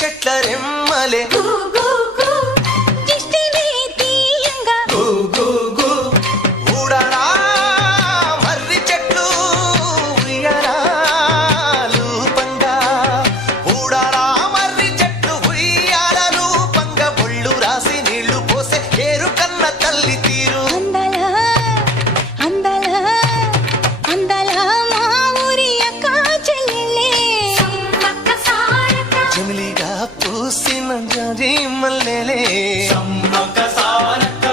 చెట్ల రెమ్మలే ఊడరా మర్రి చెట్లు ఉయ్యారాలు పంగా ఊడరా మర్రి చెట్లు ఉయ్యారాలు పంగ ఒళ్ళు రాసి నీళ్లు పోసే ఏరు కన్న తల్లి తీరు జమిలిగా పూసిన జాజి మల్లెలే సమ్మక్క సారక్క